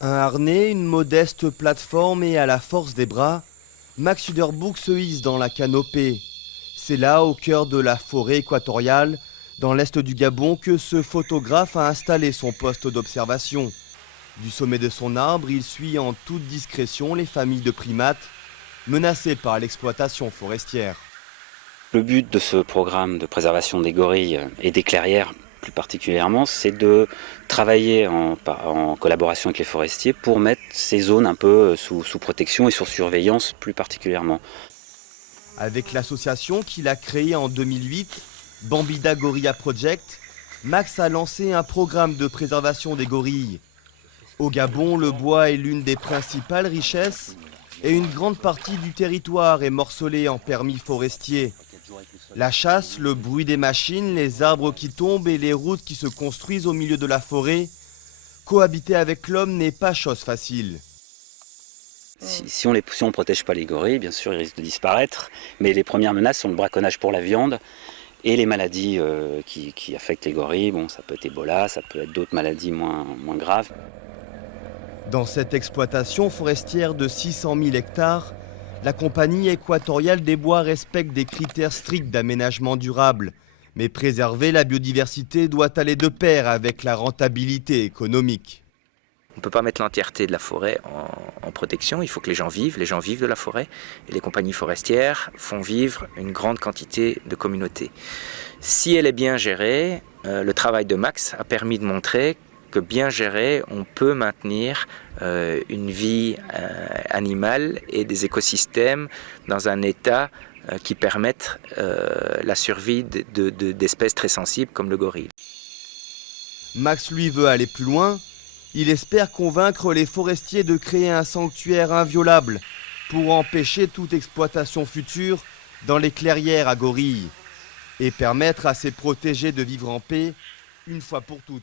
Un harnais, une modeste plateforme et à la force des bras, Max Uderbourg se hisse dans la canopée. C'est là, au cœur de la forêt équatoriale, dans l'est du Gabon, que ce photographe a installé son poste d'observation. Du sommet de son arbre, il suit en toute discrétion les familles de primates menacées par l'exploitation forestière. Le but de ce programme de préservation des gorilles et des clairières plus particulièrement, c'est de travailler en collaboration avec les forestiers pour mettre ces zones un peu sous protection et sur surveillance plus particulièrement. Avec l'association qu'il a créée en 2008, Bambida Gorilla Project, Max a lancé un programme de préservation des gorilles. Au Gabon, le bois est l'une des principales richesses et une grande partie du territoire est morcelée en permis forestiers. La chasse, le bruit des machines, les arbres qui tombent et les routes qui se construisent au milieu de la forêt, cohabiter avec l'homme n'est pas chose facile. Si on ne protège pas les gorilles, bien sûr, ils risquent de disparaître. Mais les premières menaces sont le braconnage pour la viande et les maladies qui affectent les gorilles. Bon, ça peut être Ebola, ça peut être d'autres maladies moins graves. Dans cette exploitation forestière de 600 000 hectares, la compagnie équatoriale des bois respecte des critères stricts d'aménagement durable. Mais préserver la biodiversité doit aller de pair avec la rentabilité économique. On ne peut pas mettre l'entièreté de la forêt en protection, il faut que les gens vivent de la forêt. Et les compagnies forestières font vivre une grande quantité de communautés. Si elle est bien gérée, le travail de Max a permis de montrer que bien géré, on peut maintenir une vie animale et des écosystèmes dans un état qui permettent la survie d'espèces très sensibles comme le gorille. Max, lui, veut aller plus loin. Il espère convaincre les forestiers de créer un sanctuaire inviolable pour empêcher toute exploitation future dans les clairières à gorilles et permettre à ces protégés de vivre en paix une fois pour toutes.